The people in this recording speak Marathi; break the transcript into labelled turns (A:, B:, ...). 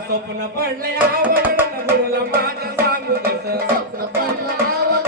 A: स्वप्न पडले आवड गुरुला माझ्या सांगू
B: स्वप्न पडलं
A: आवड